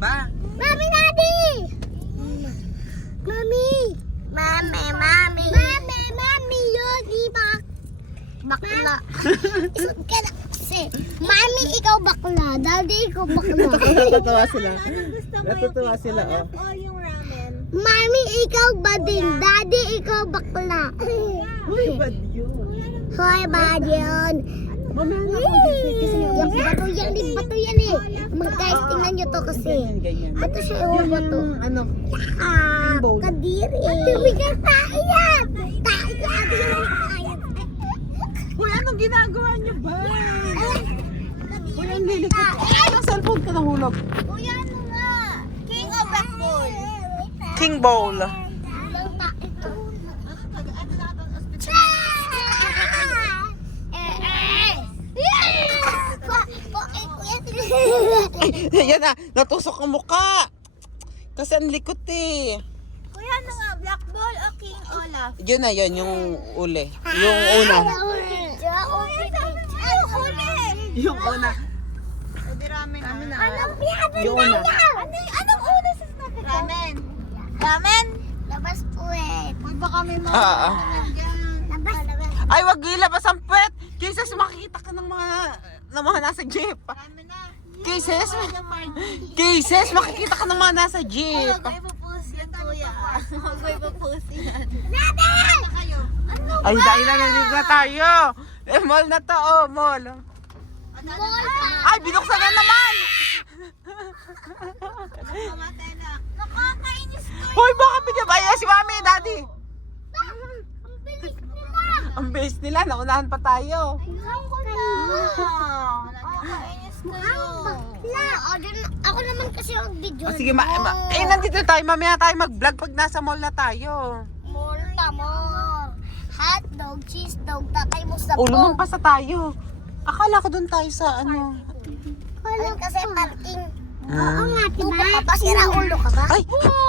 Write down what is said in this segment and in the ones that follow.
ba? Mami, Daddy! Mami! Mami! Mami, yun, di ba? Bakla. Isot ka na kasi. Mami, ikaw bakla. Daddy, ikaw bakla. Natutuwa sila. Natutuwa sila, oh. Oh, yung ramen. Mami, ikaw ba din? Daddy, ikaw bakla. Uy, bad yun. Hoy, bad yun. Mamaya na ako kasi Yung bato yan eh. Mga guys, tingnan nyo to kasi. ganyan. Bato siya, oh, Yun bato. yung ano, bowl. Kadiri. Bigyan tayo yan. Tayo yan. Uy, anong ginagawa niyo ba? Uy, ang lilikot. Ang cellphone ka nahulog. Kuya, ano nga? King of Backball. King Bowl. Lang ta ito. Yan na, natusok ang mukha. Kasi ang likot eh. Kuya, ano nga? Black ball o King Olaf? Yun na yun, yung uli. Yung una. Yung una. Pwede ramen na. Yung una. Anong una sa snack? Ramen. Ramen? Labas po eh. Pag baka may mga Ah, ah. Labas. Ay, wag ilabas ang pet. Jesus, makikita ka ng mga nasa jeep. ramen na. Cases, cases, makikita ka ng mga nasa jeep. Huwag po post yan, kuya. Huwag po post yan. Natin! Kayo. Ay, dahil na tayo. Eh, mall na to, oh, mall. Mall pa. Ay, binuksan na naman. Mamatay na. Nakakainis ko. Hoy, baka binabayan si mami, daddy. Ang bilis nila. Ang base nila, naunahan pa tayo. Ikaw ko na. Nakakainis kayo. Ako naman kasi yung video. Oh, sige, nandito tayo. Mamaya tayo mag-vlog pag nasa mall na tayo. Mall pa, mall. Hotdog, cheese dog, tatay mo sa Ulungan pa sa tayo. Akala ko doon tayo sa ano. Ayun kasi parking. Oo nga, diba? Papasira ulo ka ba? Ay,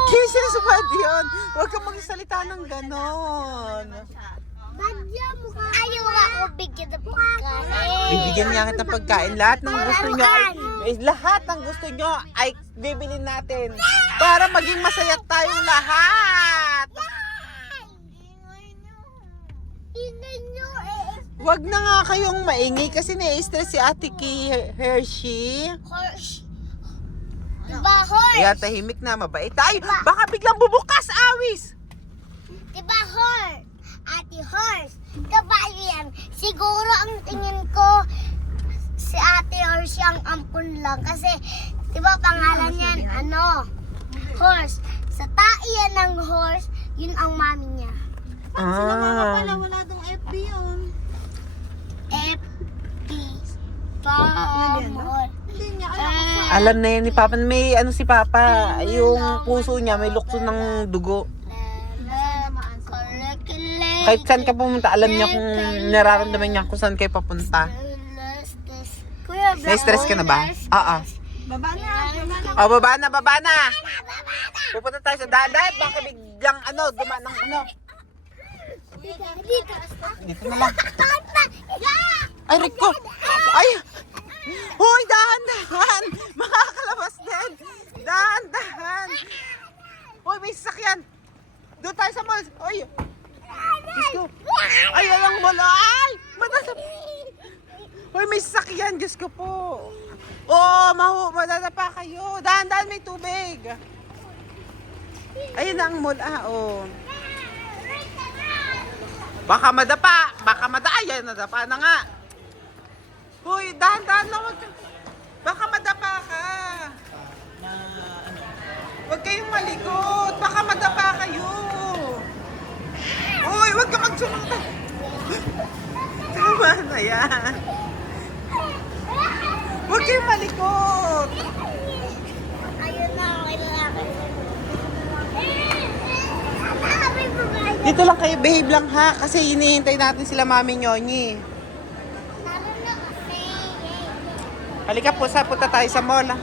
kisir sa bad yun. Huwag kang magsalita ng ganon. Badya mukha. Ayaw nga ako bigyan ng pagkain. Bibigyan niya kita ng pagkain. Lahat ng gusto nyo lahat ng gusto nyo ay bibilin natin. Para maging masaya tayong lahat. Ingay nyo eh. Huwag na nga kayong maingay kasi na-stress si Ate Kay Hershey. Horse. Diba horse? Kaya tahimik na, mabait tayo. Baka biglang bubukas, awis. Diba horse? Ate horse. Kabayo yan. Siguro ang tingin ko si Ate Horse yung ampun lang. Kasi diba pangalan yan horse. Sa taiyan ng horse, yun ang mami niya. Sila mama pala, wala dong FB yun. FP. Pamol. Hindi niya alam kung saan. Alam na yan ni Papa. May ano si Papa, yung puso niya may lukso ng dugo. Kahit saan ka pumunta, alam niya kung nararamdaman niya kung saan kayo papunta. Kuya, Na-stress ka na ba? Oo. Baba na, baba na. O, baba na, baba na. Pupunta tayo sa dagat. Baka biglang dumaan ng Dito. Dito na lang. Ay, Rico. Ay. Hoy, dahan-dahan. Makakalabas din. Dahan-dahan. Hoy, may sasakyan. Doon tayo sa mall. Hoy. Diyos ko. Ay, alang mall. Ay. Matasap. Hoy, may sasakyan. Diyos ko po. Oh, madadapa kayo. Dahan-dahan, may tubig. Ayun na ang mall. Oh. Baka madapa. Ayan, nadapa na nga. Hoy, dahan-dahan lang. Baka madapa ka. Huwag kayong malikot. Baka madapa kayo. Hoy, huwag ka magsunod. Tama na yan. Huwag kayong malikot. Ayun na, okay na ako. Dito lang kayo, behave lang ha. Kasi hinihintay natin sila Mami Nyonyi. Lalo na kasi. Halika po, punta tayo sa mall ha.